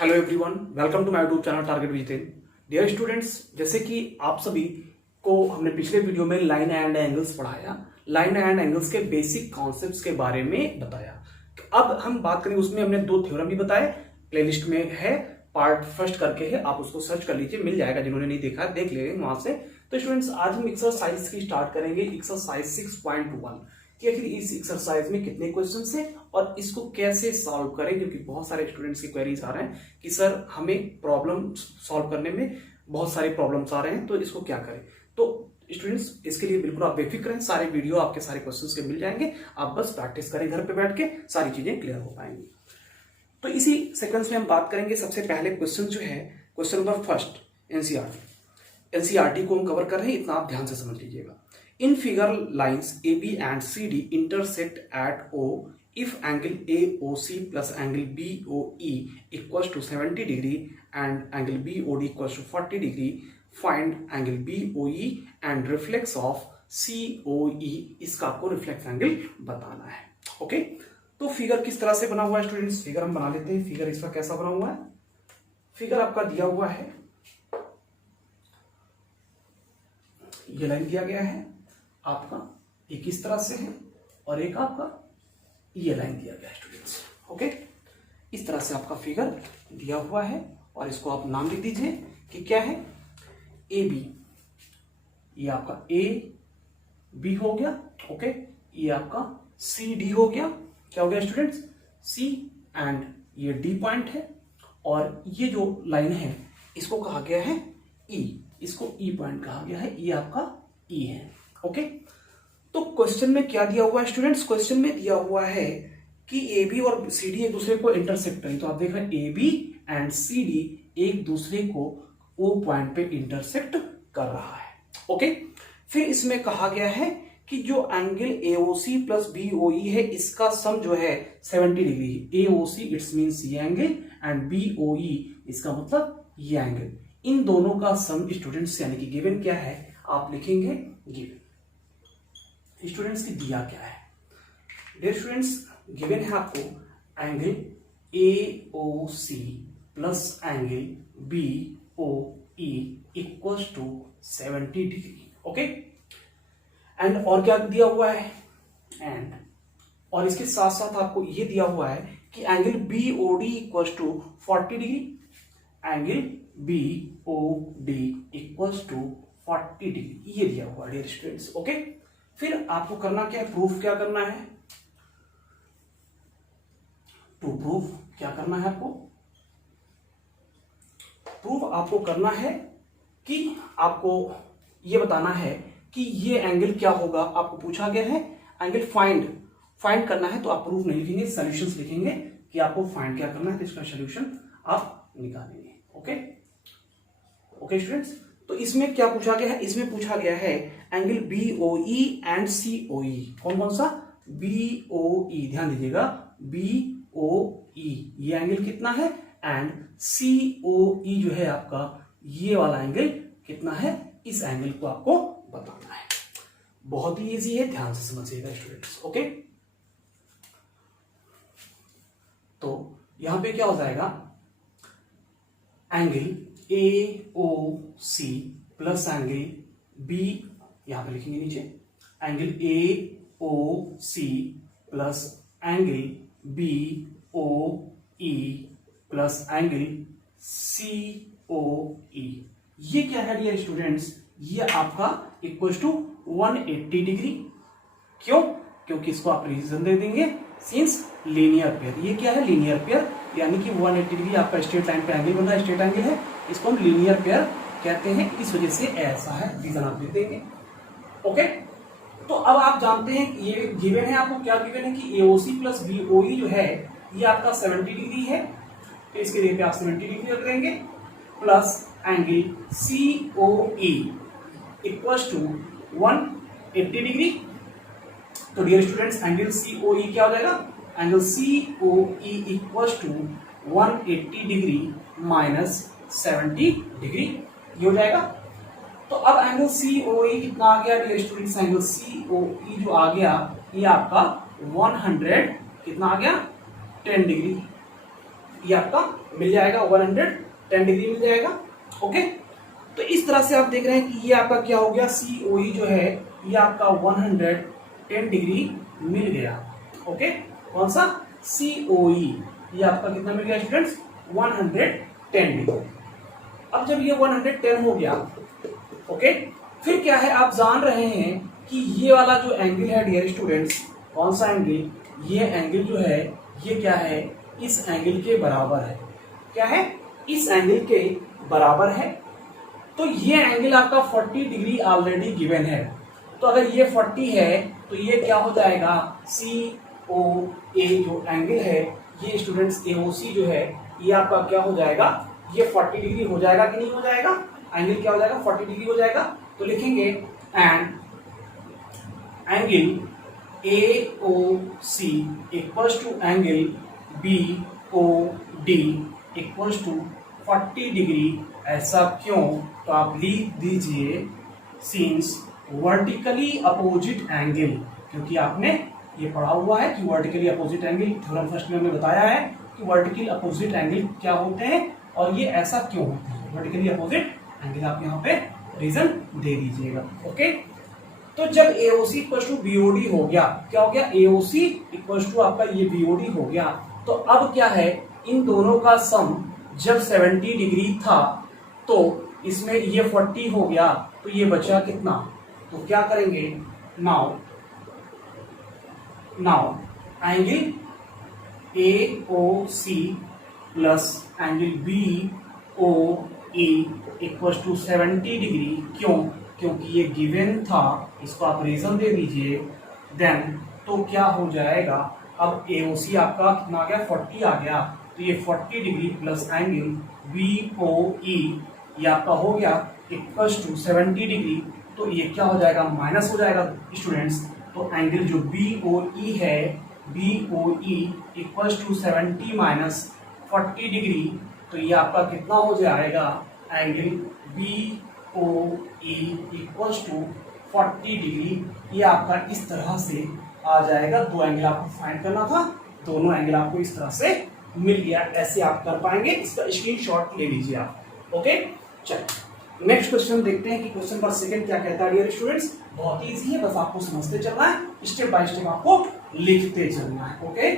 Hello everyone, welcome to my YouTube channel target with Jiten. Dear students, जैसे कि आप सभी को हमने पिछले वीडियो में लाइन एंड एंगल्स पढ़ाया, लाइन एंड एंगल्स के बेसिक कॉन्सेप्ट्स के बारे में बताया। अब हम बात करेंगे, उसमें हमने दो थ्योरम भी बताए, प्लेलिस्ट में है, पार्ट फर्स्ट करके है, आप उसको सर्च कर लीजिए, मिल जाएगा। जिन्होंने नहीं देखा देख लेंगे वहां से। तो स्टूडेंट्स, आज हम एक्सरसाइज की स्टार्ट करेंगे, एक्सरसाइज 6.1 कि आखिर इस एक्सरसाइज में कितने क्वेश्चंस हैं और इसको कैसे सॉल्व करें, क्योंकि बहुत सारे स्टूडेंट्स की क्वेरीज आ रहे हैं कि सर हमें प्रॉब्लम सॉल्व करने में बहुत सारे प्रॉब्लम्स आ रहे हैं, तो इसको क्या करें। तो स्टूडेंट्स, इसके लिए बिल्कुल आप बेफिक्र हैं, सारे वीडियो आपके सारे क्वेश्चंस के मिल जाएंगे, आप बस प्रैक्टिस करें घर पे बैठ के, सारी चीजें क्लियर हो पाएंगी। तो इसी सेकंड्स में हम बात करेंगे। सबसे पहले क्वेश्चन जो है, क्वेश्चन नंबर फर्स्ट, एनसीईआरटी को हम कवर कर रहे हैं, इतना आप ध्यान से समझ लीजिएगा। In figure, lines AB and CD intersect at O if angle AOC plus angle BOE equals to 70 degree and angle BOD equals to 40 degree. Find angle BOE and reflex of COE. इसका आपको reflex angle बताना है। Okay, तो figure किस तरह से बना हुआ है स्टूडेंट्स? फिगर हम बना लेते हैं। फिगर इसका कैसा बना हुआ है? फिगर आपका दिया हुआ है, ये लाइन दिया गया है आपका, एक इस तरह से है और एक आपका ये लाइन दिया गया है स्टूडेंट्स। ओके, इस तरह से आपका फिगर दिया हुआ है और इसको आप नाम लिख दीजिए कि क्या है, ए बी। ये आपका ए बी हो गया। ओके, ये आपका सी डी हो गया। क्या हो गया स्टूडेंट्स? सी एंड ये डी पॉइंट है और ये जो लाइन है इसको कहा गया है ई, इसको ई पॉइंट कहा गया है, ये आपका ई है। ओके, तो क्वेश्चन में क्या दिया हुआ है स्टूडेंट्स? क्वेश्चन में दिया हुआ है कि ए बी और सी डी एक दूसरे को इंटरसेक्ट करें। तो आप देख रहे हैं A B and C D एक दूसरे को ओ पॉइंट पे इंटरसेक्ट कर रहा है। ओके, फिर इसमें कहा गया है कि जो एंगल एओसी प्लस बीओई है, इसका सम जो है 70 डिग्री। एओसी इट्स मींस ये एंगल एंड बीओई इसका मतलब ये एंगल, इन दोनों का सम स्टूडेंट्स, यानी कि गिवन क्या है आप लिखेंगे गिवन। स्टूडेंट्स की दिया क्या है? डियर स्टूडेंट्स, गिवन है आपको angle AOC plus angle BOE equals to 70 degree. Okay, and और क्या दिया हुआ है? एंड और इसके साथ साथ आपको ये दिया हुआ है कि angle BOD equals to 40 degree, angle BOD equals to 40 degree, ये दिया हुआ है डियर स्टूडेंट्स। ओके, फिर आपको करना क्या है? प्रूफ क्या करना है? टू प्रूफ क्या करना है आपको? प्रूफ आपको करना है कि आपको ये बताना है कि ये एंगल क्या होगा। आपको पूछा गया है एंगल फाइंड करना है, तो आप प्रूफ नहीं लिखेंगे, सॉल्यूशंस लिखेंगे कि आपको फाइंड क्या करना है, तो इसका सॉल्यूशन आप निकालेंगे। ओके ओके स्टूडेंट्स, तो इसमें क्या पूछा गया है? इसमें पूछा गया है एंगल BOE एंड COE। कौन कौन सा? BOE, ध्यान दीजिएगा, BOE ये एंगल कितना है, एंड COE जो है आपका ये वाला एंगल कितना है, इस एंगल को आपको बताना है। बहुत ही इजी है, ध्यान से समझिएगा स्टूडेंट्स। ओके, तो यहां पे क्या हो जाएगा, angle AOC plus angle B, यहां पे लिखेंगे नीचे, angle AOC plus angle BOE plus angle COE, ये क्या है डियर स्टूडेंट्स? ये आपका इक्वल्स टू 180 डिग्री। क्यों? क्योंकि इसको आप रीजन दे देंगे सिंस लीनियर पेयर। ये क्या है? लीनियर पेयर, यानी कि 180 डिग्री आपका स्ट्रेट लाइन पे एंगल बन रहा है, स्ट्रेट एंगल है, इसको हम लीनियर पेयर कहते हैं, इस वजह से ऐसा है, रीजन आप दे देंगे। ओके, तो अब आप जानते हैं ये गिवन है आपको, क्या गिवन है कि AOC प्लस BOE जो है ये आपका 70 डिग्री है, तो इसके लिए पे आप 70 डिग्री रख देंगे, plus angle COE equals to 180 degree. तो डियर स्टूडेंट्स, एंगल COE क्या हो जाएगा? Angle COE equals to 180 degree minus 70 degree, ये हो जाएगा। तो अब एंगल COE कितना आ गया डियर स्टूडेंट्स? एंगल COE जो आ गया ये आपका 100 कितना आ गया? 10 डिग्री। ये आपका मिल जाएगा 110 डिग्री मिल जाएगा। ओके, तो इस तरह से आप देख रहे हैं कि ये आपका क्या हो गया, COE जो है ये आपका 110 डिग्री मिल गया। ओके, कौन सा, COE, ये आपका कितना मिल गया स्टूडेंट्स, 110 डिग्री। अब जब ये 110 हो गया, ओके, फिर क्या है, आप जान रहे हैं कि ये वाला जो एंगल है डियर स्टूडेंट्स, कौन सा एंगल, ये एंगल जो है ये क्या है, इस एंगल के बराबर है। क्या है, इस एंगल के बराबर है। तो ये एंगल आपका 40 डिग्री ऑलरेडी गिवन है। तो अगर ये 40 है तो ये क्या हो जाएगा, COA जो एंगल है, ये स्टूडेंट्स AOC जो है ये आपका क्या हो जाएगा, ये 40 डिग्री हो जाएगा कि नहीं हो जाएगा, एंगल क्या हो जाएगा, 40 डिग्री हो जाएगा। तो लिखेंगे and angle AOC equals to angle BOD equals to 40 degree. ऐसा क्यों, तो आप लिख दीजिए सिंस वर्टिकली अपोजिट एंगल, क्योंकि आपने ये पढ़ा हुआ है कि vertically opposite angle, theorem first में हमने बताया है कि वर्टिकली अपोजिट एंगल क्या होते हैं और ये ऐसा क्यों होते हैं। वर्टिकली अपोजिट एंगल आप यहाँ पे रीजन दे दीजिएगा। ओके, तो जब AOC इक्वल टू BOD हो गया, क्या हो गया, AOC इक्वल टू आपका ये BOD हो गया, तो अब क्या है, इन दोनों का सम जब 70 डिग्री था तो इसमें ये 40 हो गया, तो ये बचा कितना, तो क्या करेंगे, now angle AOC plus angle BOE equal to 70 degree. क्यों, क्योंकि ये गिवन था, इसको आप रीजन दे दीजिए। देन तो क्या हो जाएगा, अब AOC आपका कितना आ गया, 40 आ गया, तो ये 40 डिग्री प्लस एंगल BOE ये आपका हो गया इक्वल टू 70 डिग्री। तो ये क्या हो जाएगा, माइनस हो जाएगा स्टूडेंट्स। तो एंगल जो BOE है, BOE equal to 70 minus 40 degree, तो ये आपका कितना हो जाएगा, angle BOE equal to 40 degree. ये आपका इस तरह से आ जाएगा। दो एंगल आपको फाइंड करना था, दोनों एंगल आपको इस तरह से मिल गया। ऐसे आप कर पाएंगे, इसका स्क्रीनशॉट ले लीजिए आप। ओके, चलिए नेक्स्ट क्वेश्चन देखते हैं कि क्वेश्चन नंबर सेकंड क्या कहता है डियर स्टूडेंट्स। बहुत इजी है, बस आपको समझते चलना है, स्टेप बाय स्टेप आपको लिखते चलना है। ओके,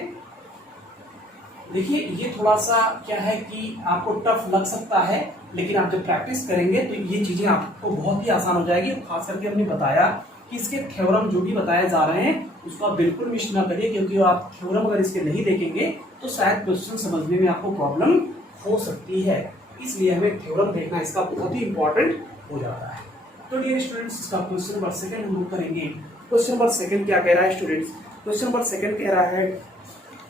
देखिए ये थोड़ा सा क्या है कि आपको टफ लग सकता है, लेकिन आप जब प्रैक्टिस करेंगे तो ये चीजें आपको बहुत ही आसान हो जाएगी। खास करके हमने बताया कि इसके थ्योरम जो भी बताए जा रहे हैं उसको आप बिल्कुल मिस ना करिए, क्योंकि आप थ्योरम अगर इसके नहीं देखेंगे तो शायद क्वेश्चन समझने में आपको प्रॉब्लम हो सकती है। इसलिए हमें थ्योरम देखना इसका बहुत ही इंपॉर्टेंट हो जाता है। तो डियर स्टूडेंट्स, इसका क्वेश्चन नंबर सेकंड हम लोग करेंगे। क्वेश्चन नंबर सेकंड क्या कह रहा है स्टूडेंट्स, क्वेश्चन नंबर सेकंड कह रहा है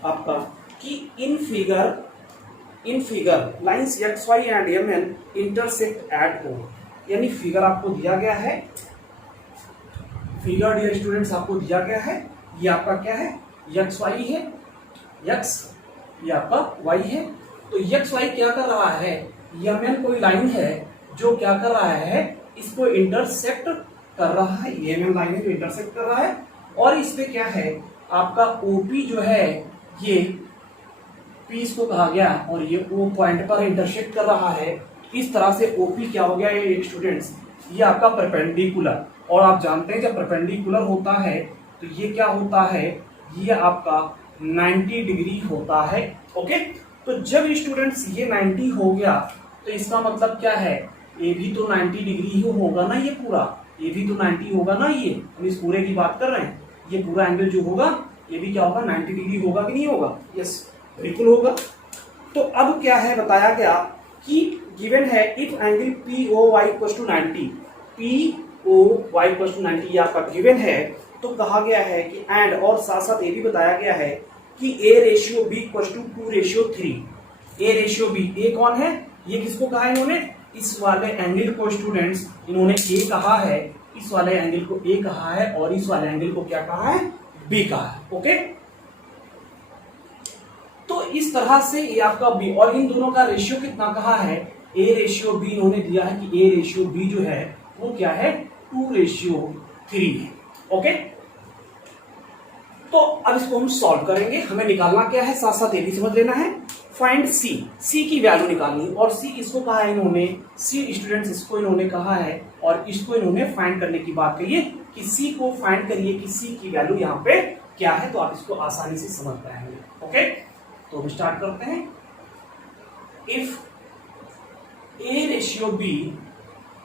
आपका कि in figure lines XY and MN intersect at O। यानी फिगर आपको दिया गया है, फिगर डियर स्टूडेंट्स आपको दिया गया है, ये आपका क्या है, XY है, X ये आपका Y है। तो XY क्या कर रहा है, MN कोई लाइन है जो क्या कर रहा है, इसको इंटरसेक्ट कर रहा है, ये MN लाइन है जो इंटरसेक्ट कर रहा है। और इस पे क्या है आपका OP जो है, ये P इसको कहा गया और ये O पॉइंट पर इंटरसेक्ट कर रहा है। इस तरह से OP क्या हो गया ये स्टूडेंट्स, ये आपका परपेंडिकुलर। और आप जानते हैं जब परपेंडिकुलर होता है तो ये क्या होता है, ये आपका 90 डिग्री होता है। ओके, तो जब स्टूडेंट्स ये 90 हो गया तो इसका मतलब क्या है, ये भी तो 90 डिग्री ही होगा ना, ये पूरा ये भी तो 90 होगा ना। ये हम इस पूरे की बात कर रहे हैं, ये पूरा एंगल जो होगा ये भी क्या होगा, 90 डिग्री होगा कि नहीं होगा, यस बिल्कुल होगा। तो अब क्या है बताया गया कि गिवन है if angle POY equal to 90, POY equal to 90 ये आपका गिवन है। तो कहा गया है कि एंड, और साथ साथ ये भी बताया गया है कि A/B equal to 2/3। A/B, A कौन है, ये किसको कहा है इन्होंने, इस वाले एंगल को स्टूडेंट्स इन्होंने A कहा है, इस वाले एंगल को A कहा है और इस वाले एंगल को क्या कहा है, B कहा है। ओके, तो इस तरह से ये आपका B, और इन दोनों का रेशियो कितना कहा है, A/B इन्होंने दिया है कि A/B जो है वो क्या है, 2/3 है। ओके, तो अब इसको हम सॉल्व करेंगे, हमें निकालना क्या है, साथ साथ ये भी समझ लेना है। फाइंड सी की वैल्यू निकालनी, और सी किसको कहा है इन्होंने, सी स्टूडेंट्स इसको इन्होंने कहा है, और इसको इन्होंने फाइंड करने की बात कही है कि सी को फाइंड करिए कि सी की वैल्यू यहाँ पे क्या है, तो आप इसको आसानी से समझ पाएंगे। ओके, तो हम स्टार्ट करते हैं। If A ratio B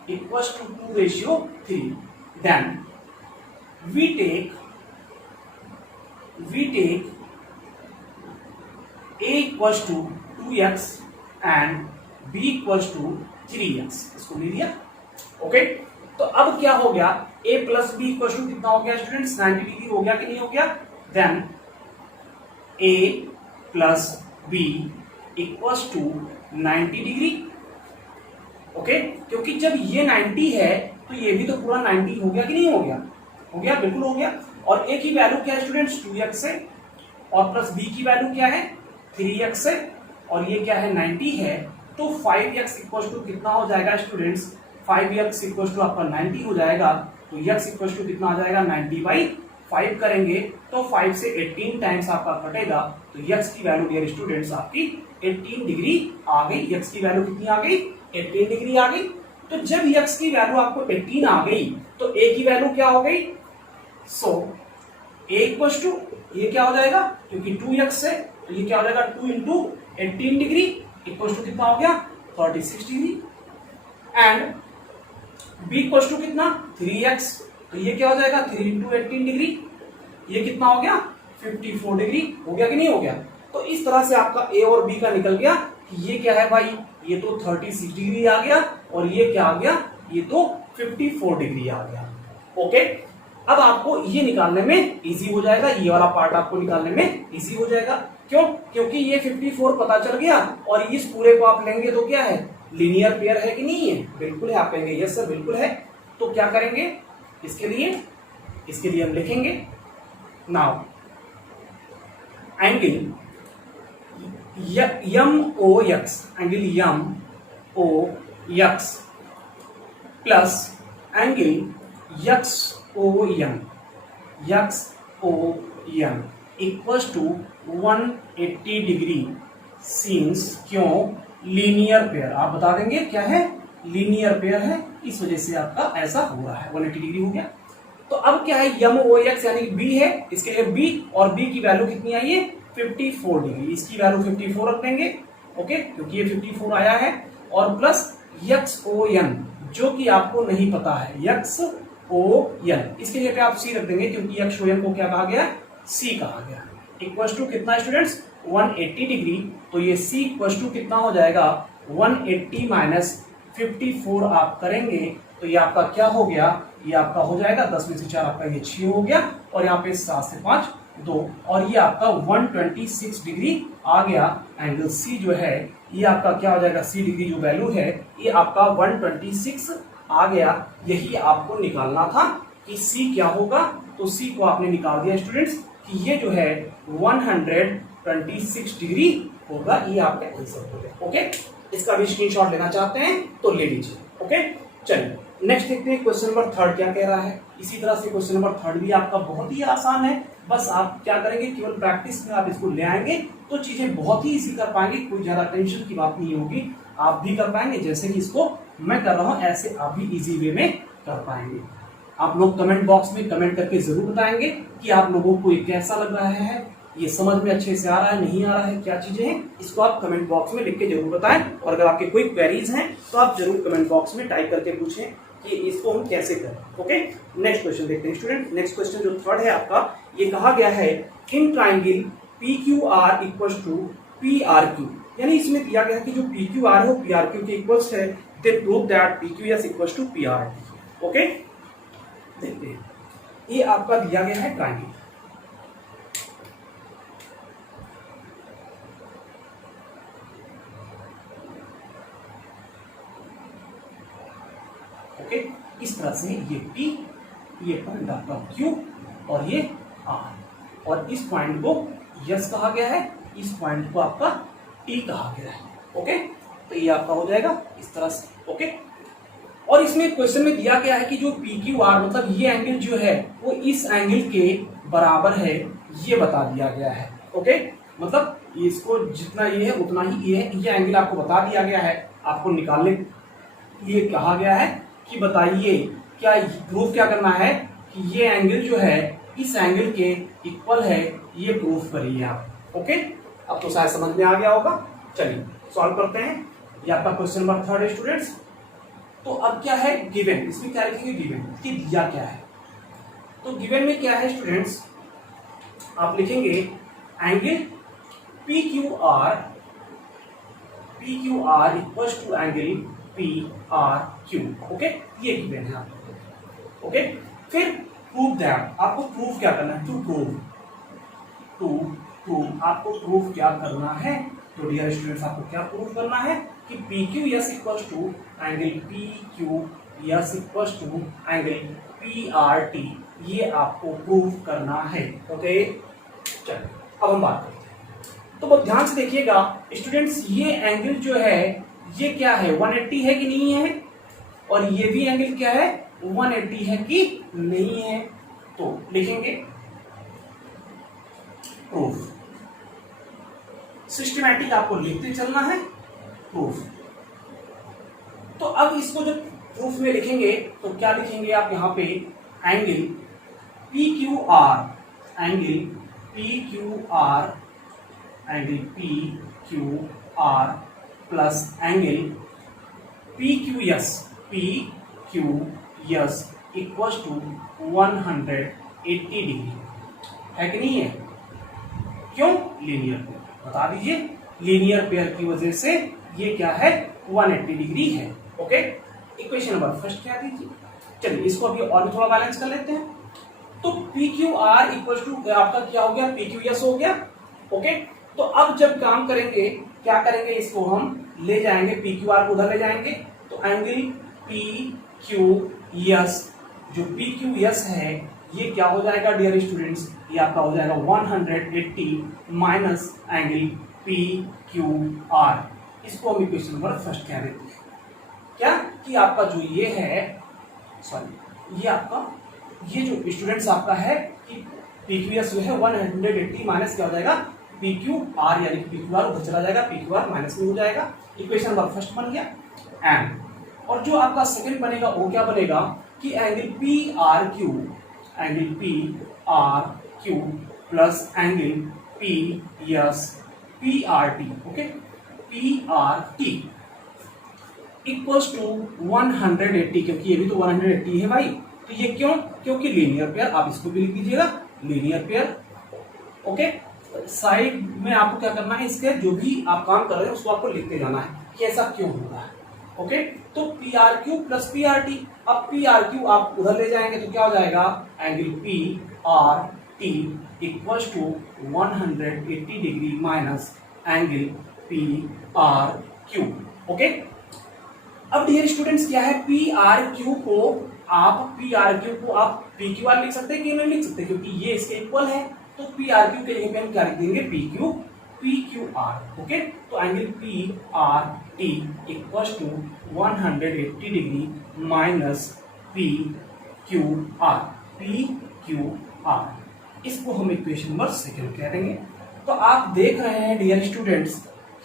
equals to 2:3, then we take A equals to 2x and B equals to 3x, इसको ले लिया। ओके, तो अब क्या हो गया, A plus B equal to कितना हो गया स्टूडेंट्स, 90 डिग्री हो गया कि नहीं हो गया। Then A plus B equal to 90 degree. Okay, क्योंकि जब ये 90 है तो ये भी तो पूरा 90 हो गया कि नहीं हो गया, हो गया, बिल्कुल हो गया। और ए की वैल्यू क्या है स्टूडेंट्स, 2x है, और प्लस बी की वैल्यू क्या है, 3x है, और ये क्या है 90 है, तो 5x इक्वल टू कितना हो जाएगा स्टूडेंट्स, 5x इक्वल टू आपका 90 हो जाएगा, तो x इक्वल टू कितना आ जाएगा 90/5 करेंगे तो 5 से 18 टाइम्स आपका कटेगा, तो x की वैल्यू डियर स्टूडेंट्स आपकी 18 डिग्री आ गई। x की वैल्यू कितनी आ गई, 18 डिग्री आ गई। तो जब x की वैल्यू आपको 18 आ गई तो a की वैल्यू क्या हो गई, सो a इक्वल टू ये क्या हो जाएगा, क्योंकि 2x है तो ये क्या हो जाएगा 2 इंटू 18 डिग्री इक्वल टू कितना हो गया 36 degree, and b equal to कितना 3x, तो ये क्या हो जाएगा 3 इंटू 18 डिग्री, ये कितना हो गया 54 डिग्री, हो गया कि नहीं हो गया। तो इस तरह से आपका a और b का निकल गया कि ये क्या है भाई, ये तो 36 डिग्री आ गया, और ये क्या आ गया, ये तो 54 डिग्री आ गया। ओके, अब आपको ये निकालने में इजी हो जाएगा, ये वाला पार्ट आपको निकालने में इजी हो जाएगा। क्यों, क्योंकि ये 54 पता चल गया, और इस पूरे को आप लेंगे तो क्या है, लीनियर पेयर है कि नहीं है, बिल्कुल है। आप कहेंगे यस सर बिल्कुल है। तो क्या करेंगे इसके लिए हम लिखेंगे now angle MOX, angle MOX plus angle XOM equals to 180 degree since, क्यों, लीनियर पेयर। आप बता देंगे क्या है, लीनियर पेयर है, इस वजह से आपका ऐसा हुआ है, 180 डिग्री हो गया। तो अब क्या है, MOX यानी B है, इसके लिए B, और B की वैल्यू कितनी आई है 54 डिग्री, इसकी वैल्यू 54 रख देंगे। ओके, क्योंकि ये 54 आया है, और प्लस XON जो कि आपको नहीं पता है, XON इसके लिए आप C रख देंगे, क्योंकि XON को क्या कहा गया, C कहा गया। इक्वल टू कितना स्टूडेंट्स 180 डिग्री, तो ये C इक्वल टू कितना हो जाएगा 180 माइनस 54 आप करेंगे तो ये आपका क्या हो गया, ये आपका हो जाएगा 10 में से 4 आपका ये 6 हो गया, और यहाँ पे 7 से 5 2, और ये आपका 126 डिग्री आ गया। एंगल C जो है ये आपका क्या हो जाएगा, C डिग्री जो वैल्यू है ये आपका 126 आ गया। यही आपको निकालना था कि C क्या होगा, तो C को आपने निकाल दिया स्टूडेंट्स कि ये जो है 126 डिग्री होगा, ये आपका आंसर हो गया। ओके, इसका भी स्क्रीनशॉट लेना चाहते हैं तो ले लीजिए। ओके, चलिए नेक्स्ट देखते हैं क्वेश्चन नंबर 3 क्या कह रहा है। इसी तरह से क्वेश्चन नंबर 3 भी आपका बहुत ही आसान है, बस आप क्या करेंगे, केवल प्रैक्टिस में आप इसको ले आएंगे तो चीजें बहुत ही इजी कर पाएंगे, कोई ज्यादा टेंशन की बात नहीं होगी, आप भी कर पाएंगे। जैसे कि इसको मैं कर रहा हूं ऐसे आप भी इजी वे में कर पाएंगे। आप लोग कमेंट बॉक्स में कमेंट करके जरूर बताएंगे कि आप लोगों को ये कैसा लग रहा है, ये समझ में अच्छे से आ रहा है, नहीं आ रहा है, क्या चीजें हैं, इसको आप कमेंट बॉक्स में लिख के जरूर बताएं। और अगर आपके कोई क्वेरीज हैं तो आप जरूर कमेंट बॉक्स में टाइप करके पूछें कि इसको हम कैसे करें। ओके, नेक्स्ट क्वेश्चन देखते हैं स्टूडेंट। नेक्स्ट क्वेश्चन जो 3 है आपका, ये कहा गया है in triangle PQR equal to PRQ, यानी इसमें दिया गया है कि जो PQR है वो PRQ के इक्वल्स है, then prove that PQS equal to PR। Okay, देखते हैं, ये आपका दिया गया है ट्राइंगल। ओके, इस तरह से ये P, ये पॉइंट आपका Q और ये R, और इस पॉइंट को S कहा गया है, इस पॉइंट को आपका T कहा गया है। ओके, तो ये आपका हो जाएगा इस तरह से। ओके, और इसमें क्वेश्चन में दिया गया है कि जो PQR मतलब ये एंगल जो है वो इस एंगल के बराबर है, ये बता दिया गया है। ओके, मतलब इसको जितना ये है उतना ही ये है। ये एंगल आपको बता दिया गया है, आपको निकालने ये कहा गया है कि बताइए क्या प्रूफ क्या करना है कि ये एंगल जो है इस एंगल के इक्वल है, ये प्रूफ करिए आप। ओके, अब तो शायद समझ में आ गया होगा। चलिए सॉल्व करते हैं। ये आपका क्वेश्चन नंबर 3 है स्टूडेंट्स। तो अब क्या है गिवन, इसमें क्या लिखेंगे गिवन कि दिया क्या है। तो गिवन में क्या है स्टूडेंट्स, आप लिखेंगे angle P Q R equal to angle P R Q. Okay, ये गिवन है आपको। ओके, फिर प्रूव दैट, आपको प्रूफ क्या करना है, टू प्रूव आपको प्रूफ क्या करना है। तो डियर स्टूडेंट्स आपको क्या प्रूफ करना है कि P Q S equal to angle P Q S equal to angle P R T, ये आपको प्रूफ करना है। ओके, चलो अब हम बात करते हैं। तो बहुत ध्यान से देखिएगा स्टूडेंट्स, ये एंगल जो है ये क्या है 180 है कि नहीं है, और ये भी एंगल क्या है 180 है कि नहीं है। तो लिखेंगे प्रूफ, सिस्टमैटिक आपको लिखते चलना है प्रूफ। तो अब इसको जब प्रूफ में लिखेंगे तो क्या लिखेंगे आप यहाँ पे angle P Q R, angle P Q R plus angle P Q S equal to 180 degree है कि नहीं है। क्यों, लीनियर पेयर, बता दीजिए लीनियर पेयर की वजह से ये क्या है 180 डिग्री है। ओके, इक्वेशन नंबर फर्स्ट क्या दीजिए। चलिए इसको अभी और भी थोड़ा बैलेंस कर लेते हैं। तो P Q R equal to आपका क्या हो गया, पी क्यू एस हो गया। ओके, तो अब जब काम करेंगे क्या करेंगे, इसको हम ले जाएंगे पी क्यू आर को उधर ले जाएंगे। तो एंगल पी क्यू एस, जो पी क्यू एस है ये क्या हो जाएगा डियर स्टूडेंट्स, ये आपका हो जाएगा 180 minus angle P Q R. इसको हम इक्वेशन नंबर फर्स्ट कह देते हैं क्या कि आपका जो ये है, सॉरी ये आपका ये जो स्टूडेंट्स आपका है कि पी क्यू एस जो है 180 माइनस क्या हो जाएगा पी क्यू आर, यानी कि पी क्यू आर उधर चला जाएगा, पी क्यू आर माइनस में हो जाएगा। इक्वेशन नंबर फर्स्ट बन गया। एंड और जो आपका सेकंड बनेगा वो क्या बनेगा कि angle P R Q plus angle P R T. Okay, P R T equals to 180, क्योंकि ये भी तो 180 है भाई। तो ये क्यों, क्योंकि लीनियर पेयर, आप इसको भी लिख दीजिएगा लीनियर पेयर। ओके, साइड में आपको क्या करना है, इसके जो भी आप काम कर रहे हैं उसको आपको लिखते जाना है कि ऐसा क्यों होता है। ओके, तो P R Q plus P R T, अब पी आर क्यू आप उधर ले जाएंगे तो क्या हो जाएगा angle P R T equal to 180 degree minus angle P R Q. Okay, अब डियर स्टूडेंट्स क्या है पी आर क्यू को आप पी क्यू आर लिख सकते हैं कि नहीं लिख सकते, क्योंकि ये इसके इक्वल है। तो पी आर क्यू के लिए हम क्या लिख देंगे पी क्यू आर। ओके, तो angle P R T equal to 180 degree minus P Q R. इसको हम इक्वेशन नंबर सेकंड कह देंगे। तो आप देख रहे हैं डियर स्टूडेंट्स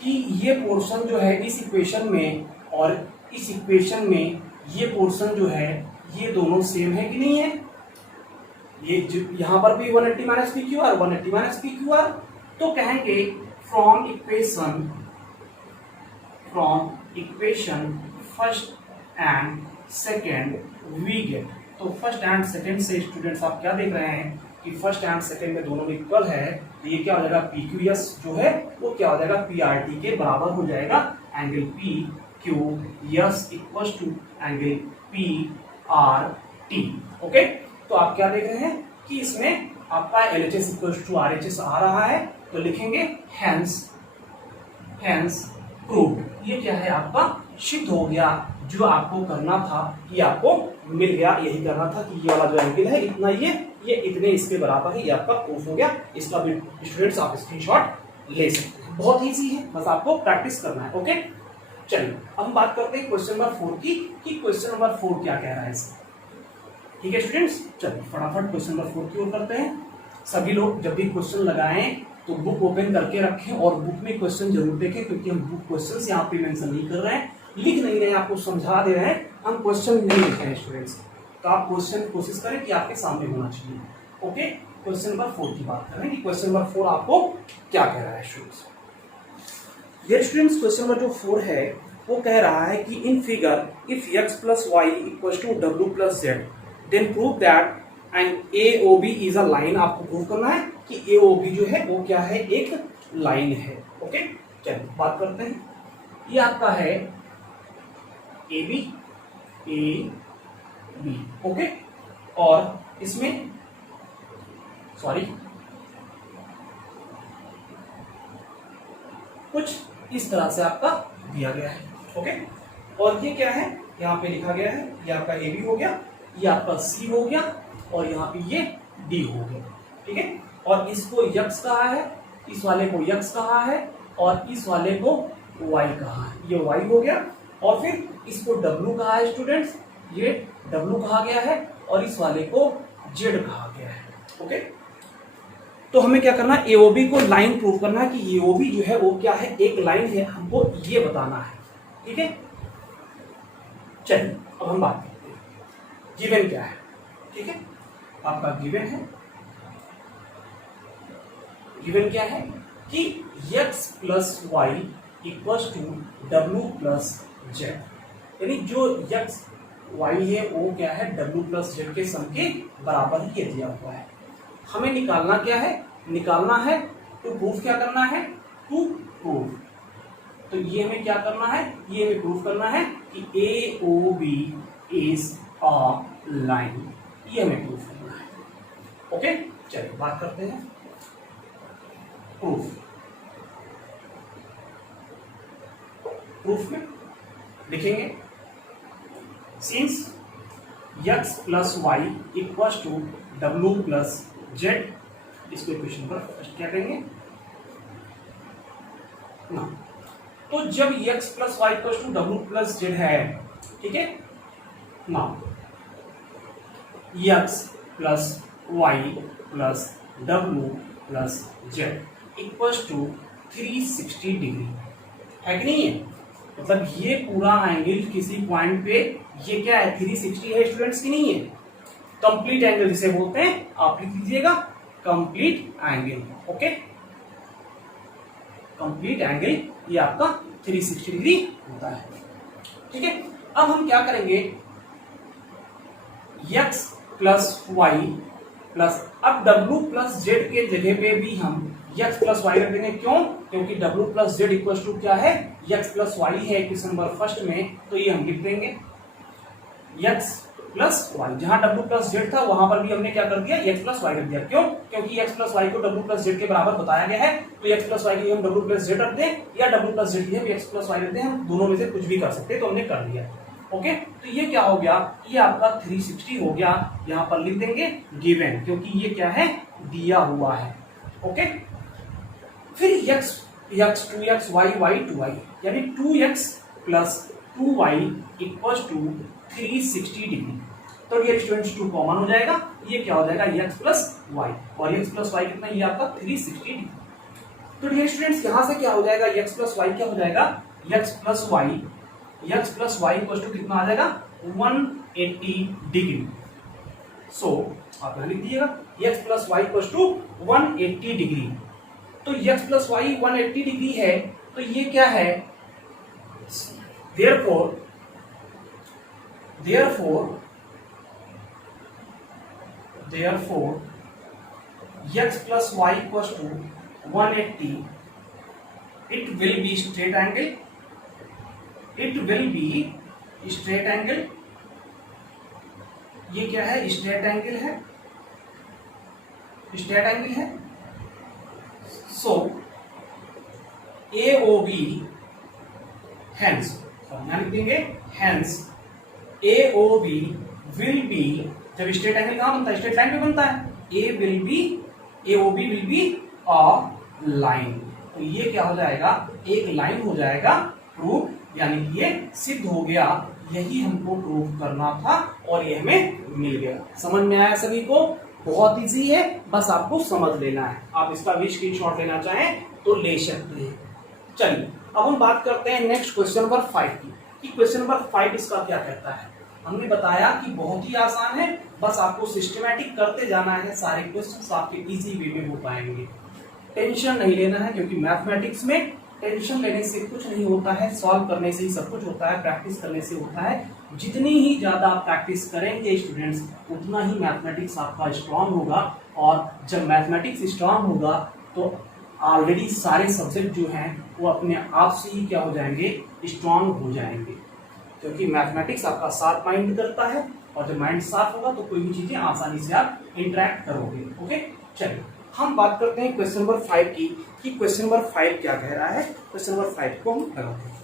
कि ये पोर्शन जो है इस इक्वेशन में और इस इक्वेशन में ये पोर्शन जो है ये दोनों सेम है कि नहीं है। ये यहां पर भी 180 minus P Q R, 180 minus P Q R. तो कहेंगे from equation first and second we get. तो फर्स्ट एंड सेकेंड से स्टूडेंट्स आप क्या देख रहे हैं कि फर्स्ट एंड सेकेंड में दोनों इक्वल है। तो ये क्या हो जाएगा पी क्यू एस जो है वो क्या हो जाएगा पी आर टी के बराबर हो जाएगा। Angle P Q S equal to angle P R T. Okay, तो आप क्या देख रहे हैं कि इसमें आपका L H S equal to R H S आ रहा है। तो लिखेंगे हैंस प्रूव्ड। ये क्या है आपका सिद्ध हो गया, जो आपको करना था ये आपको मिल गया। यही करना था कि ये वाला जो एंगल है इतना ये इतने इसके बराबर है, ये आपका प्रूफ हो गया। इसका भी स्टूडेंट्स आप स्क्रीनशॉट ले सकते हैं, बहुत ईजी है, बस आपको प्रैक्टिस करना है। ओके, चलिए अब हम बात करते हैं क्वेश्चन नंबर 4 की कि क्वेश्चन नंबर 4 क्या कह रहा है इसका। ठीक है स्टूडेंट्स, चलिए फटाफट क्वेश्चन नंबर 4 की ओर करते हैं। सभी लोग जब भी क्वेश्चन लगाएं तो बुक ओपन करके रखें और बुक में क्वेश्चन जरूर देखें, क्योंकि हम बुक क्वेश्चन यहाँ पे मेंशन नहीं कर रहे हैं, लिख नहीं रहे हैं, आपको समझा दे रहे हैं, हम क्वेश्चन नहीं लिख रहे हैं स्टूडेंट्स। तो आप क्वेश्चन कोशिश करें कि आपके सामने होना चाहिए। ओके, क्वेश्चन नंबर 4 की बात करें कि क्वेश्चन नंबर 4 आपको क्या कह रहा है स्टूडेंट्स। ये स्टूडेंट्स क्वेश्चन नंबर जो 4 है वो कह रहा है कि in figure if x plus Y equal to W plus Z then prove that and AOB is a line. आपको प्रूव करना है कि AOB जो है वो क्या है, एक लाइन है। ओके, चलिए बात करते हैं। ये आपका है AB AB, ओके, और इसमें कुछ इस तरह से आपका दिया गया है। ओके, और ये क्या है, यहाँ पे लिखा गया है, ये आपका AB हो गया, ये आपका C हो गया, और यहाँ पे ये D हो गया। ठीक है, और इसको x कहा है, इस वाले को x कहा है, और इस वाले को y कहा है, ये y हो गया, और फिर इसको w कहा है स्टूडेंट्स, ये w कहा गया है, और इस वाले को z कहा गया है। ओके, तो हमें क्या करना है, AOB को लाइन प्रूव करना है कि AOB जो है वो क्या है, एक लाइन है, हमको ये बताना है। ठीक है, चलिए अब हम बात करते हैं गिवन क्या है। ठीक है, आपका गिवन है, गिवन क्या है कि x plus Y equal to W plus Z, यानी जो x y है वो क्या है, w प्लस जेड के सम के बराबर ही दिया हुआ है। हमें निकालना क्या है, निकालना है टू प्रूफ, क्या करना है, टू प्रूफ। तो ये हमें क्या करना है, ये हमें प्रूफ करना है कि AOB इज अ लाइन, ये हमें प्रूफ करना है। ओके, चलिए बात करते हैं प्रूफ। प्रूफ में लिखेंगे since x plus Y equal to W plus Z, इसको इक्वेशन पर फर्स्ट क्या करेंगे ना, तो जब x plus Y equal to W plus Z है, ठीक है ना, x plus Y plus W plus Z equal to 360 degree है कि नहीं है, मतलब ये पूरा एंगल किसी पॉइंट पे ये क्या है, 360 है स्टूडेंट्स की नहीं है, कंप्लीट एंगल जिसे बोलते हैं, आप लिख लीजिएगा complete angle. Okay, complete angle ये आपका 360 डिग्री होता है। ठीक है, अब हम क्या करेंगे, x प्लस वाई प्लस, अब w प्लस जेड के जगह पे भी हम x प्लस वाई रख देंगे, क्यों, क्योंकि w plus Z equal to क्या है, x प्लस वाई है क्वेश्चन नंबर फर्स्ट में, तो ये हम लिख देंगे x प्लस वाई, जहां w प्लस जेड था वहां पर भी हमने क्या कर दिया, x प्लस वाई रख दिया, क्यों, क्योंकि x प्लस वाई को w प्लस जेड के बराबर बताया गया है, तो x प्लस वाई के लिए हम w प्लस जेड रख दें या w प्लस जेड के लिए x प्लस वाई रख दें, हम दोनों में से कुछ भी कर सकते हैं, तो हमने कर दिया। ओके, तो ये क्या हो गया, ये आपका 360 हो गया, यहाँ पर लिख देंगे गिवन, क्योंकि ये क्या है, दिया हुआ है। ओके, फिर x 2x y 2y, यानी 2x plus 2y equal to 360 degree, तो ये स्टूडेंट्स 2 कॉमन हो जाएगा, ये क्या हो जाएगा, x प्लस वाई, और x प्लस वाई कितना, ये आपका 360 डिग्री। तो डियर स्टूडेंट्स यहाँ से क्या हो जाएगा, x प्लस वाई क्या हो जाएगा, x plus Y equal to कितना आ जाएगा, 180 डिग्री। सो आप यहाँ लिख दीजिएगा x plus Y equal to 180 degree, तो x प्लस वाई 180 डिग्री है, तो ये क्या है, therefore x plus y equals to 180, it will be straight angle, ये क्या है, स्ट्रेट एंगल है, सो AOB hence, यहाँ लिख देंगे hence AOB will be, जब स्ट्रेट एंगल कहाँ बनता है, स्ट्रेट लाइन पे बनता है, AOB will be a line, तो ये क्या हो जाएगा, एक लाइन हो जाएगा प्रूफ, यानी कि ये सिद्ध हो गया, यही हमको प्रूफ करना था और ये हमें मिल गया। समझ में आया सभी को? बहुत इजी है, बस आपको समझ लेना है। आप इसका भी स्क्रीनशॉट लेना चाहें तो ले सकते हैं। चलिए अब हम बात करते हैं नेक्स्ट क्वेश्चन नंबर 5 की, कि क्वेश्चन नंबर 5 इसका क्या कहता है। हमने बताया कि बहुत ही आसान है, बस आपको सिस्टमैटिक करते जाना है, सारे क्वेश्चंस आपके इजी वे में हो पाएंगे। टेंशन नहीं लेना है, क्योंकि मैथमेटिक्स में टेंशन लेने से कुछ नहीं होता है, सॉल्व करने से ही सब कुछ होता है, प्रैक्टिस करने से होता है। जितनी ही ज्यादा आप प्रैक्टिस करेंगे स्टूडेंट्स, उतना ही मैथमेटिक्स आपका स्ट्रांग होगा, और जब मैथमेटिक्स स्ट्रांग होगा तो ऑलरेडी सारे सब्जेक्ट जो हैं वो अपने आप से ही क्या हो जाएंगे, स्ट्रांग हो जाएंगे, क्योंकि मैथमेटिक्स आपका शार्प माइंड करता है, और जब माइंड शार्प होगा तो कोई भी चीजें आसानी से आप इंटरेक्ट करोगे। ओके, चलिए हम बात करते हैं क्वेश्चन नंबर 5 की, कि क्वेश्चन नंबर 5 क्या कह रहा है। क्वेश्चन नंबर 5 को हम लगाते हैं।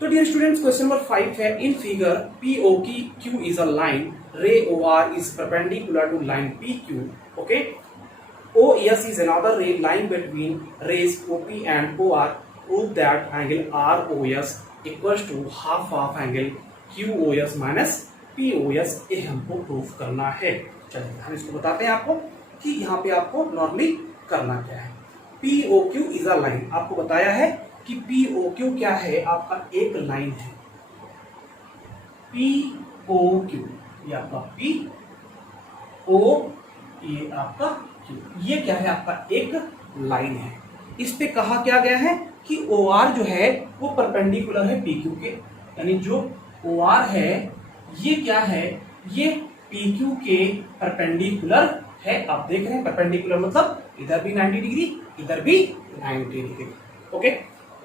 तो डियर स्टूडेंट्स, क्वेश्चन नंबर 5 है, in figure POQ is a line, ray OR is perpendicular to line PQ, okay, OS is another ray lying between rays OP and OR. Prove that angle ROS equals to half of angle QOS minus POS। ये हमको proof करना है। चलिए हम इसको बताते हैं आपको कि यहाँ पे आपको नॉर्मली करना क्या है। POQ इज अ लाइन, आपको बताया है कि POQ क्या है, आपका एक लाइन है। POQ ये आपका PO, ये आपका Q, ये क्या है, आपका एक लाइन है। इस पे कहा क्या गया है कि OR जो है वो परपेंडिकुलर है PQ के, यानी जो OR है ये क्या है, ये PQ के परपेंडिकुलर है। आप देख रहे हैं परपेंडिकुलर मतलब इधर भी 90 डिग्री, इधर भी 90 डिग्री, ओके।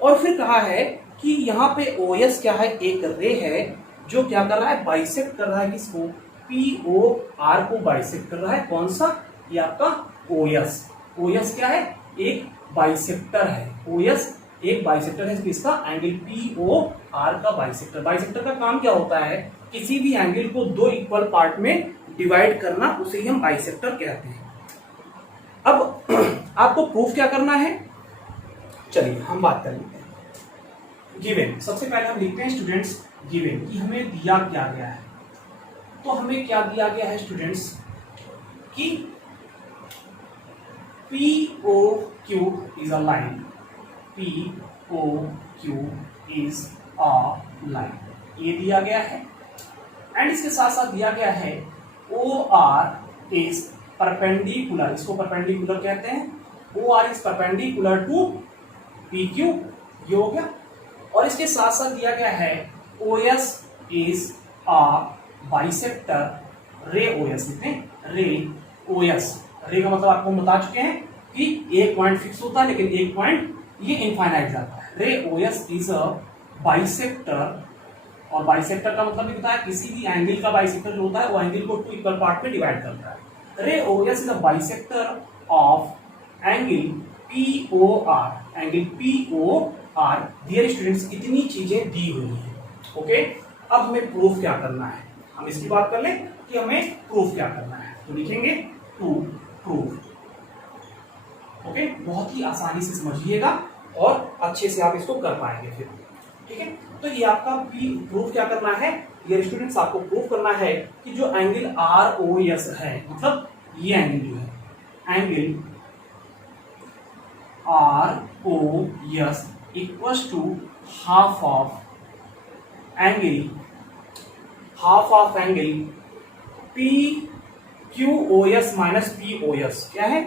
और फिर कहा है कि यहाँ पे OS क्या है, एक रे है जो क्या कर रहा है, बाइसेक्ट कर रहा है किसको, POR को बाइसेक्ट कर रहा है। कौन सा, ये आपका OS। OS क्या है, एक बाइसेक्टर है। OS एक बाइसेक्टर है, किसका, एंगल POR का बाइसेक्टर। बाइसेक्टर का काम क्या होता है, किसी भी एंगल को दो इक्वल पार्ट में डिवाइड करना, उसे ही हम बाइसेक्टर कहते हैं। अब आपको प्रूफ क्या करना है, चलिए हम बात कर लेते हैं। गिवन, सबसे पहले हम लिखते हैं स्टूडेंट्स गिवन, कि हमें दिया क्या गया है। तो हमें क्या दिया गया है स्टूडेंट्स, कि POQ is a line, POQ is a line, ये दिया गया है। एंड इसके साथ साथ दिया गया है OR is perpendicular, इसको परपेंडिकुलर कहते हैं। OR is perpendicular to PQ, ये हो गया। और इसके साथ साथ दिया गया है OS is a bisector, रे OS लिखते हैं, रे OS। रे का मतलब आपको बता चुके हैं कि एक पॉइंट फिक्स होता है, लेकिन एक पॉइंट ये इनफाइनाइट जाता है। Ray OS is a bisector, और बाइसेक्टर का मतलब ये है किसी भी एंगल का बाइसेक्टर जो होता है वो एंगल को टू इक्वल पार्ट में डिवाइड करता है। Ray OS is a bisector of angle POR, angle POR। Dear students, इतनी चीजें दी हुई है, ओके। अब हमें प्रूफ क्या करना है, हम इसकी बात कर लें कि हमें प्रूफ क्या करना है। तो लिखेंगे टू प्रूफ, ओके। बहुत ही आसानी से समझिएगा और अच्छे से आप इसको कर पाएंगे फिर, ठीक है। तो ये आपका प्रूफ क्या करना है, ये स्टूडेंट्स आपको प्रूफ करना है कि जो एंगल ROS है, मतलब ये एंगल जो है, angle ROS equals to half of angle PQOS minus POS। क्या है,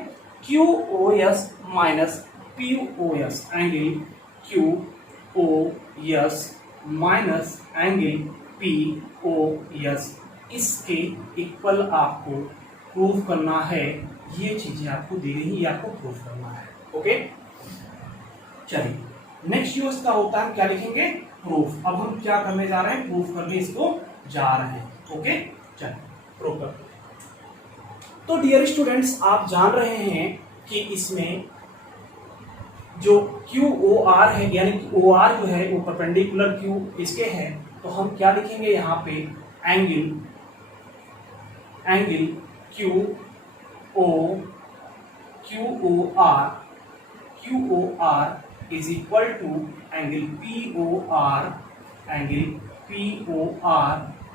QOS minus POS, angle QOS minus angle POS, इसके इक्वल आपको प्रूफ करना है। ये चीजें आपको दी गई, ये आपको प्रूफ करना है, ओके। चलिए नेक्स्ट जो इसका होता है, क्या लिखेंगे, प्रूफ। अब हम क्या करने जा रहे हैं, प्रूफ करने इसको जा रहे हैं, ओके। चलिए प्रूफ करते हैं। तो डियर स्टूडेंट्स, आप जान रहे हैं कि इसमें जो QOR है, यानी कि OR जो है वो परपेंडिकुलर Q इसके है, तो हम क्या लिखेंगे यहाँ पे, angle QOR is equal to angle POR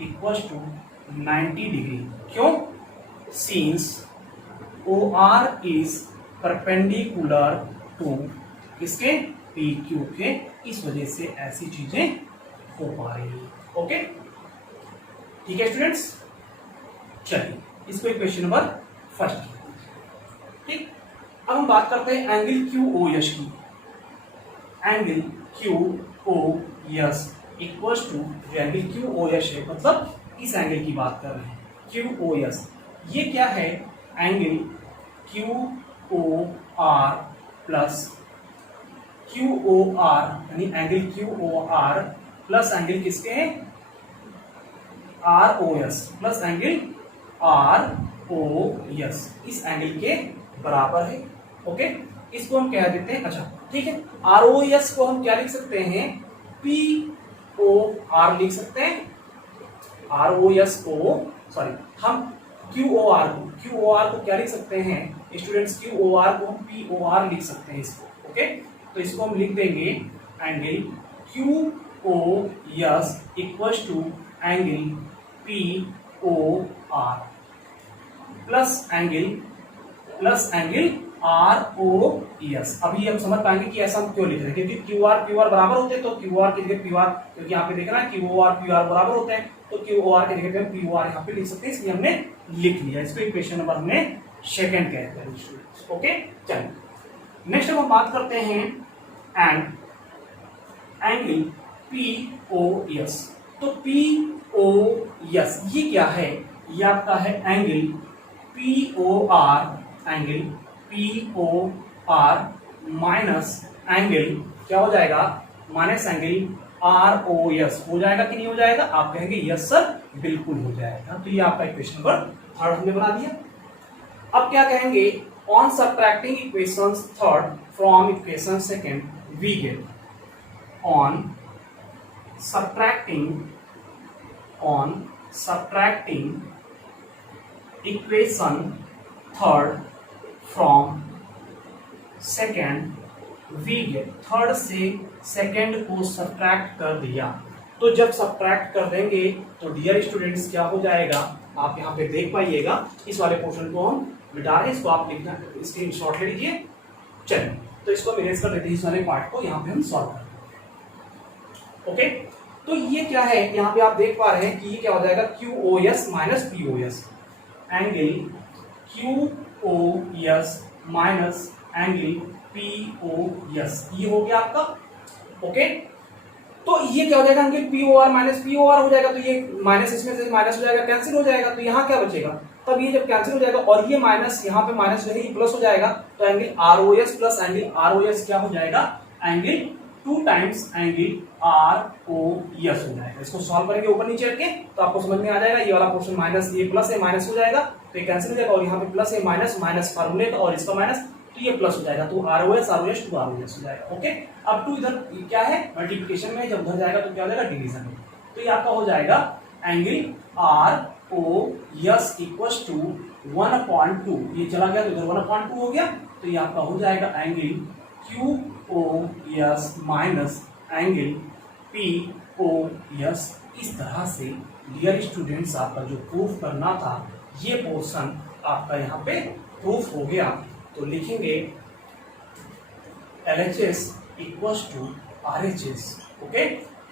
equal to 90 degree. क्यों, since OR is perpendicular to किसके PQ के, इस वजह से ऐसी चीजें हो पा रही है। ओके ठीक है स्टूडेंट्स, चलिए इसको क्वेश्चन नंबर फर्स्ट। ठीक, अब हम बात करते हैं एंगल QoS की। एंगल QoS इक्वल्स टू, जो एंगल QoS है मतलब इस एंगल की बात कर रहे हैं QoS, ये क्या है? एंगल QOR प्लस QOR, यानी एंगल QOR प्लस एंगल किसके हैं? ROS प्लस एंगल ROS, इस एंगल के बराबर है। ओके, इसको हम कह देते हैं, अच्छा ठीक है, ROS को हम क्या लिख सकते हैं? POR लिख सकते हैं। ROS को, सॉरी, हम QOR को क्या लिख सकते हैं स्टूडेंट्स? QOR को हम POR लिख सकते हैं इसको। ओके, तो इसको हम लिख देंगे angle QoS equals to angle POR plus angle ROS। अभी हम समझ पाएंगे कि ऐसा हम क्यों लिख रहे हैं, क्योंकि QR बराबर होते हैं, तो QR की जगह PR, क्योंकि यहाँ पे देख रहा है QOR PR बराबर होते हैं, तो QOR की जगह POR यहाँ पे लिख सकते हैं, इसलिए हमने लिख लिया। इसको इक्वेशन नंबर हमने सेकंड कहते हैं स्टूडेंट्स। ओके, चलिए नेक्स्ट हम बात करते हैं एंगल POS। तो POS ये क्या है? ये आपका है एंगल POR माइनस एंगल क्या हो जाएगा? माइनस एंगल ROS हो जाएगा कि नहीं हो जाएगा? आप कहेंगे यस सर, बिल्कुल हो जाएगा। तो ये आपका इक्वेशन नंबर थर्ड हमने बना दिया। अब क्या कहेंगे? On subtracting equation third from equation second we get, on subtracting equation third from second we get, third से सेकंड को सब्ट्रैक्ट कर दिया, तो जब सब्ट्रैक्ट कर देंगे तो डियर स्टूडेंट्स क्या हो जाएगा? आप यहाँ पे देख पाइएगा, इस वाले पोर्शन को हम मिटा रहे हैं, इसको आप लिखना स्क्रीनशॉट ले लीजिए। चलिए तो इसको हम इरेज कर देते हैं, इस वाले पार्ट को यहाँ पे हम सॉल्व करते हैं। ओके, तो ये क्या है? यहाँ पे आप देख पा रहे हैं कि ये क्या हो जाएगा? QoS minus POS, angle QoS minus angle POS, ये हो गया आपका। ओके, तो ये क्या हो जाएगा? एंगल POR माइनस POR हो जाएगा, तो ये माइनस इसमें से माइनस हो जाएगा, कैंसिल हो जाएगा, तो यहाँ क्या बचेगा? तब ये जब कैंसिल हो जाएगा और ये माइनस यहाँ पे माइनस जो है ये प्लस हो जाएगा, तो angle ROS plus angle ROS क्या हो जाएगा? एंगल 2 टाइम्स एंगल ROS हो जाएगा। इसको सॉल्व करेंगे ऊपर नीचे करके तो आपको समझ में आ जाएगा। ये वाला पोर्शन माइनस, ये प्लस है, माइनस हो जाएगा, तो ये कैंसिल हो जाएगा, और यहाँ पे प्लस है, माइनस माइनस फार्मूले का और इसका माइनस, तो ये प्लस हो जाएगा, तो ROS टू ROS हो जाएगा। ओके, अब टू इधर क्या है? मल्टीप्लिकेशन में, जब उधर जाएगा तो क्या हो जाएगा? डिवीजन में, तो ये आपका हो जाएगा एंगल ROS इक्वल्स टू 1/2, ये चला गया तो इधर 1/2 हो गया, तो ये आपका हो जाएगा angle QoS minus angle POS। इस तरह से डियर स्टूडेंट्स आपका जो प्रूफ करना था ये पोर्शन आपका यहाँ पे प्रूफ हो गया। तो लिखेंगे LHS equals to RHS। Okay,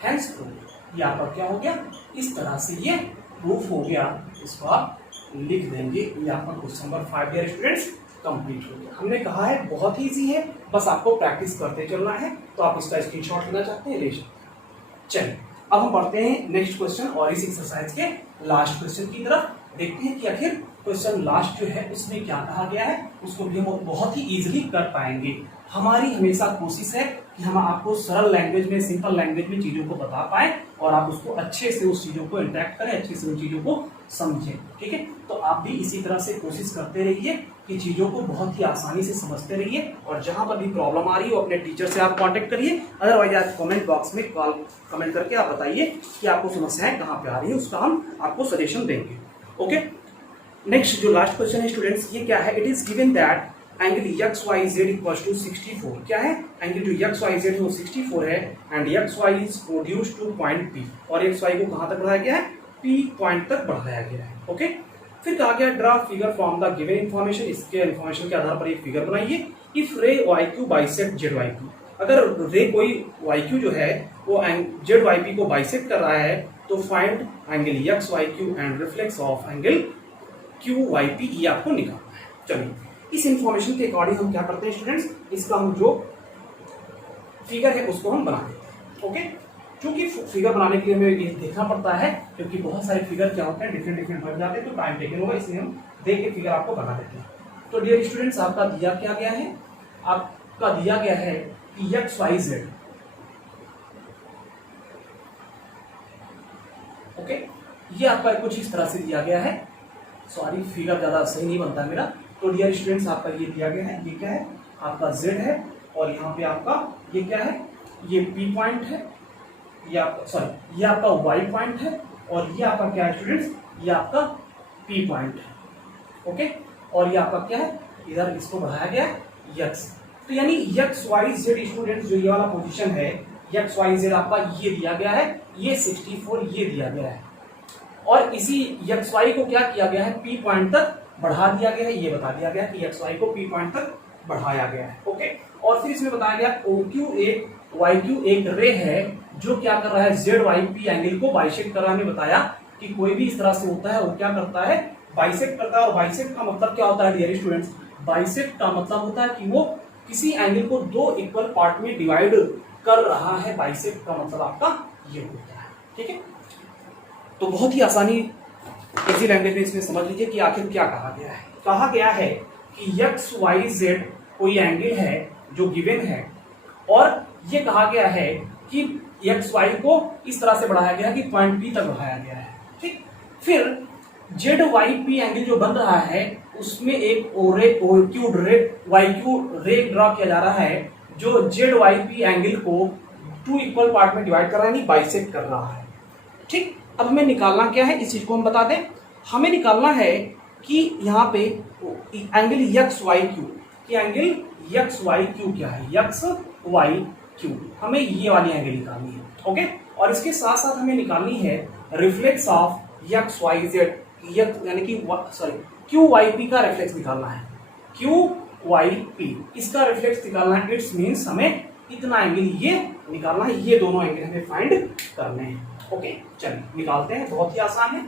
hence proof, ये आपका क्या हो गया? इस तरह से ये प्रूफ हो गया, इसको आप लिख देंगे। ये आपका question number 5 dear students complete हो गया। हमने कहा है बहुत इजी है, बस आपको प्रैक्टिस करते चलना है, तो आप इसका स्क्रीनशॉट लेना चाहते हैं ले। चलिए अब हम बढ़ते हैं नेक्स्ट क्वेश्चन और इस एक्सरसाइज के लास्ट क्वेश्चन की तरफ। देखते हैं कि आखिर क्वेश्चन लास्ट जो है उसमें क्या कहा गया है, उसको भी हम बहुत ही इजीली कर पाएंगे। हमारी हमेशा कोशिश है कि हम आपको सरल लैंग्वेज में, सिंपल लैंग्वेज में चीजों को बता पाए और आप उसको अच्छे से उस चीजों को इंटरेक्ट करें, अच्छे से उन चीजों को समझें। ठीक है, तो आप भी इसी तरह से कोशिश करते रहिए कि चीजों को बहुत ही आसानी से समझते रहिए, और जहां पर भी प्रॉब्लम आ रही हो अपने टीचर से आप कांटेक्ट करिए, अदरवाइज आप कमेंट बॉक्स में कमेंट करके आप बताइए कि आपको समस्याएं कहां पे आ रही है, उसका हम आपको सजेशन देंगे। ओके, नेक्स्ट जो लास्ट क्वेश्चन है स्टूडेंट्स, ये क्या है? It is given that angle XYZ equals to 64। क्या है? एंगल जो XYZ वो 64 है and XY is produced to point P, और XY को कहां तक बढ़ाया गया है? P पॉइंट तक बढ़ाया गया है। ओके, फिर कहा गया draw figure from the given information, इसके इंफॉर्मेशन के आधार पर एक फिगर बनाइए। If ray Y Q bisect Z Y P, अगर रे कोई वाई क्यू जो है वो जेड वाई पी को बाइसेक्ट कर रहा है तो find angle X Y Q and reflex of angle Q Y P, ये आपको निकालना है। चलिए इस इंफॉर्मेशन के अकॉर्डिंग हम क्या करते हैं स्टूडेंट्स, इसका हम जो फिगर है उसको हम बना देते हैं। ओके, क्योंकि फिगर बनाने के लिए हमें ये देखना पड़ता है, क्योंकि बहुत सारे फिगर क्या होते हैं डिफरेंट बन जाते हैं, तो टाइम टेकन होगा, इसलिए हम देख के फिगर आपको बना देते हैं। तो डियर स्टूडेंट्स, आपका दिया क्या गया है, आपका दिया गया है कि एक्स वाई जेड, ओके, ये आपका कुछ इस तरह से दिया गया है। सॉरी, फिगर ज्यादा सही नहीं बनता मेरा। तो डियर स्टूडेंट्स, आपका ये दिया गया है, ये क्या है, आपका जेड है, और यहाँ पे आपका ये क्या है, ये पी पॉइंट है, ये आपका सॉरी ये आपका वाई पॉइंट है, और ये आपका क्या है स्टूडेंट्स, ये आपका पी पॉइंट है। ओके, और ये आपका क्या है, इधर इसको बढ़ाया गया यक्स। तो यानी एक्स वाई जेड स्टूडेंट्स, जो ये वाला पोजीशन है एक्स वाई जेड आपका ये दिया गया है, ये 64 ये दिया गया है, और इसी एक्स वाई को क्या किया गया है, पी पॉइंट तक बढ़ा दिया गया है। ये बता दिया गया कि एक्स वाई को पी पॉइंट तक बढ़ाया गया है। ओके, और फिर इसमें बताया गया ओ क्यू एक वाई क्यू एक रे है जो क्या कर रहा है, जेड वाई पी एंगल को बाइसेक्ट कर रहा है। हमें बताया कि कोई भी इस तरह से होता है वो क्या करता है, बाइसेक्ट करता है। और बाइसेक्ट का मतलब क्या होता है डियर स्टूडेंट्स, बाइसेक्ट का मतलब होता है कि वो किसी एंगल को दो इक्वल पार्ट में डिवाइड कर रहा है। बाइसेक्ट का मतलब आपका ये होता है। ठीक है, तो बहुत ही आसानी इजी लैंग्वेज में इसमें समझ लीजिए कि आखिर क्या कहा गया है। कहा गया है कि एक्स वाई जेड कोई एंगल है जो गिवन है, और ये कहा गया है कि एक्स वाई को इस तरह से बढ़ाया गया है कि पॉइंट पी तक बढ़ाया गया है। ठीक, फिर जेड वाई पी एंगल जो बन रहा है उसमें एक वाई क्यू रे ड्रॉ किया जा रहा है जो जेड वाई पी एंगल को टू इक्वल पार्ट में डिवाइड कर रहा है, यानी बाइसेक्ट कर रहा है। ठीक, अब हमें निकालना क्या है, इस चीज को हम बता दें। हमें निकालना है कि यहाँ पे एंगल एक्स वाई क्यू, कि एंगल एक्स वाई क्यू क्या है, एक्स वाई क्यू, हमें ये वाली एंगल निकालनी है। ओके, और इसके साथ साथ हमें निकालनी है reflex of X Y Z, यानी कि सॉरी क्यू वाई पी का रिफ्लेक्स निकालना है, क्यू वाई पी इसका रिफ्लेक्स निकालना है। इट्स मीन्स हमें इतना एंगल ये निकालना है, ये दोनों एंगल हमें फाइंड करने हैं। ओके, चलिए निकालते हैं, बहुत ही आसान है।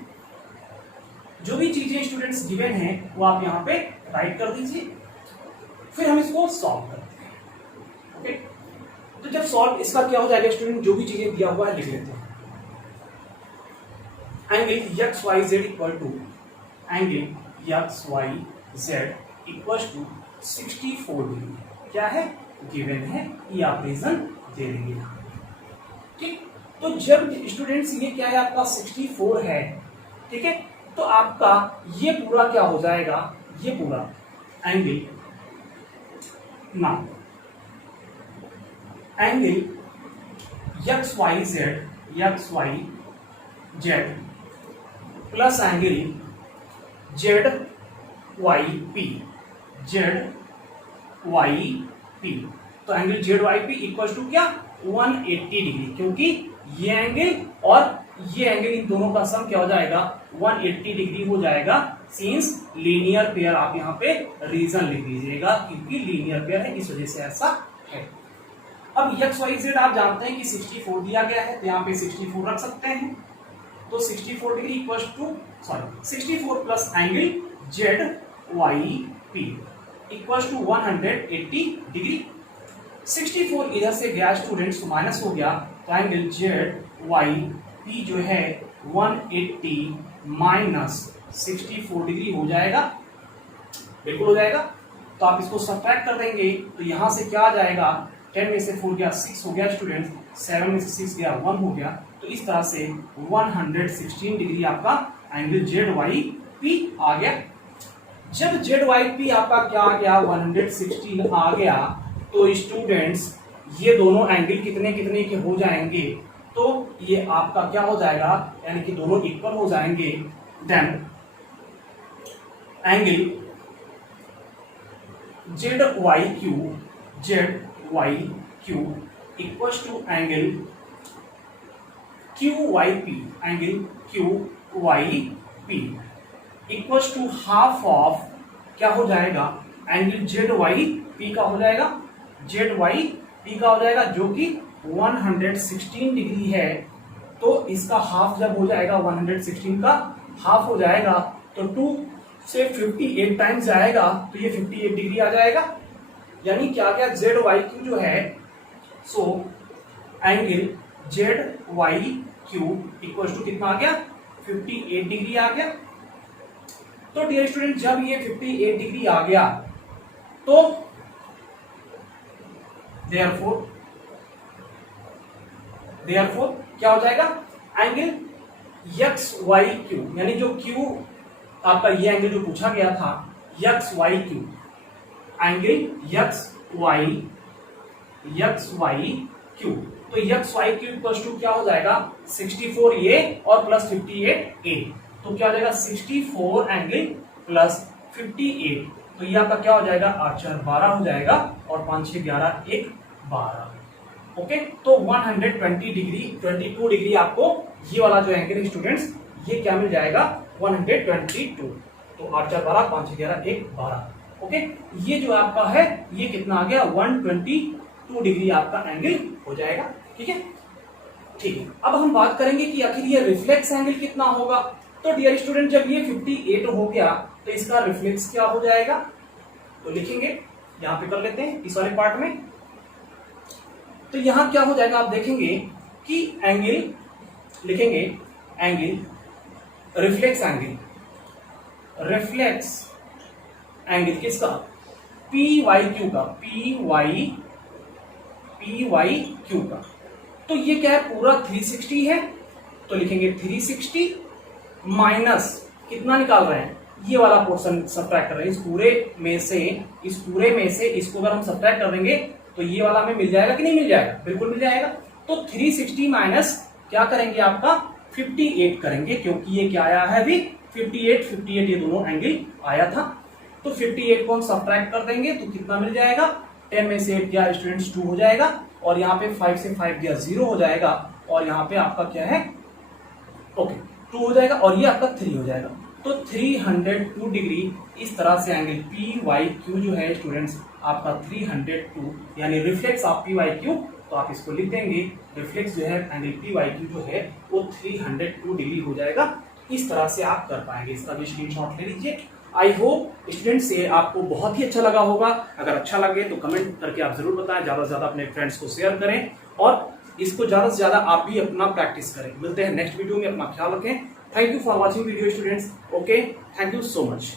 जो भी चीजें स्टूडेंट्स गिवन हैं वो आप यहाँ पे राइट कर दीजिए, फिर हम इसको सॉल्व करते हैं। ओके, तो जब सॉल्व इसका क्या हो जाएगा स्टूडेंट, जो भी चीजें दिया हुआ है लिख लेते हैं। Angle X Y Z equal to angle X Y Z equal to 64 degree, क्या है, गिवन है, ये आप रीजन दे देंगे यहाँ। ठीक, तो जब स्टूडेंट्स ये क्या है आपका 64 है, ठीक है, तो आपका ये पूरा क्या हो जाएगा, ये पूरा एंगल ना angle X Y Z plus angle Z Y P, तो angle Z Y P equal to क्या, 180 डिग्री, क्योंकि ये एंगल और ये एंगल इन दोनों का सम क्या हो जाएगा, 180 डिग्री हो जाएगा। सिंस लीनियर पेयर, आप यहाँ पे रीजन लिख लीजिएगा, क्योंकि लीनियर पेयर है इस वजह से ऐसा है। अब एक्स वाई जेड आप जानते हैं कि 64 दिया गया है, तो यहाँ पे 64 रख सकते हैं। तो 64 degree equal to 64 plus angle Z Y P equal to 180 degree. 64 इधर से गया स्टूडेंट्स तो माइनस हो गया, तो एंगल जेड वाई पी जो है 180 माइनस 64 डिग्री हो जाएगा, बिल्कुल हो जाएगा। तो आप इसको सब्ट्रैक्ट कर देंगे, तो यहां से क्या आ जाएगा, 10 में से 4 गया 6 हो गया स्टूडेंट्स, 7 में से 6 गया 1 हो गया। तो इस तरह से 116 डिग्री आपका एंगल जेड वाई पी आ गया। जब जेड वाई पी आपका क्या आ गया, 116 आ गया, तो स्टूडेंट्स ये दोनों एंगल कितने कितने के हो जाएंगे, तो ये आपका क्या हो जाएगा, यानी कि दोनों इक्वल हो जाएंगे। Then angle Z Y Q equal to angle Q Y P, equals to half of क्या हो जाएगा, एंगल जेड वाई पी का हो जाएगा, जेड वाई पी का हो जाएगा, जो कि 116 डिग्री है। तो इसका हाफ जब हो जाएगा, 116 का हाफ हो जाएगा, तो 2 से 58 टाइम्स जाएगा, तो ये 58 डिग्री आ जाएगा। यानी क्या गया, जेड वाई क्यू जो है, so angle Z Y Q equal to कितना आ गया, 58 डिग्री आ गया। तो डियर स्टूडेंट, जब ये 58 डिग्री आ गया तो देयरफॉर क्या हो जाएगा, एंगल एक्स वाई क्यू, यानी जो क्यू आपका ये एंगल जो पूछा गया था X Y Q, angle X Y Q, तो X Y Q equal to क्या हो जाएगा, 64 ए और प्लस 58 ए। तो क्या हो जाएगा, 64 एंगल प्लस 58, तो ये आपका क्या हो जाएगा, 8 4 12 हो जाएगा, और 5 6 11 1 12। ओके, तो 120 डिग्री 22 डिग्री आपको ये वाला जो एंगल है स्टूडेंट्स, ये क्या मिल जाएगा, 122। तो 8 4 12 5 6 11 1 12। ओके, ये जो आपका है ये कितना आ गया, 122 डिग्री आपका एंगल हो जाएगा। ठीक है, ठीक है। अब हम बात करेंगे कि आखिर ये रिफ्लेक्स एंगल कितना होगा। तो डियर स्टूडेंट, जब ये 58 हो गया तो इसका रिफ्लेक्स क्या हो जाएगा, तो लिखेंगे, यहां पे कर लेते हैं इस वाले पार्ट में। तो यहां क्या हो जाएगा, आप देखेंगे कि एंगल लिखेंगे, एंगल रिफ्लेक्स एंगल किसका, पी वाई क्यू का, पी वाई क्यू का। तो ये क्या है, पूरा 360 है, तो लिखेंगे 360 माइनस कितना निकाल रहे हैं, ये वाला पोर्शन सब्ट्रैक्ट कर रहे हैं, इस पूरे में से इसको अगर हम सब्ट्रैक्ट कर देंगे तो ये वाला हमें मिल जाएगा कि नहीं मिल जाएगा, बिल्कुल मिल जाएगा। तो 360 माइनस क्या करेंगे, आपका 58 करेंगे, क्योंकि ये क्या आया है अभी, 58 ये दोनों एंगल आया था। तो 58 को हम सब्ट्रैक्ट कर देंगे तो कितना मिल जाएगा, 10 में से 8 गया स्टूडेंट्स 2 हो जाएगा, और यहाँ पे 5 से 5 गया 0 हो जाएगा, और यहाँ पे आपका क्या है, ओके 2 हो जाएगा, और ये आपका 3 हो जाएगा। तो 302 डिग्री इस तरह से एंगल पी वाई क्यू जो है स्टूडेंट्स आपका 302, यानी reflex of P Y Q, तो आप इसको लिख देंगे, रिफ्लेक्स जो है एंगल पी वाई क्यू जो है वो 302 डिग्री हो जाएगा। इस तरह से आप कर पाएंगे, इसका भी स्क्रीनशॉट ले लीजिए। आई होप स्टूडेंट्स ये आपको बहुत ही अच्छा लगा होगा। अगर अच्छा लगे तो कमेंट करके आप जरूर बताएं, ज्यादा से ज्यादा अपने फ्रेंड्स को शेयर करें, और इसको ज्यादा से ज्यादा आप भी अपना प्रैक्टिस करें। मिलते हैं नेक्स्ट वीडियो में, अपना ख्याल रखें। Thank you for watching video students. Okay, thank you so much.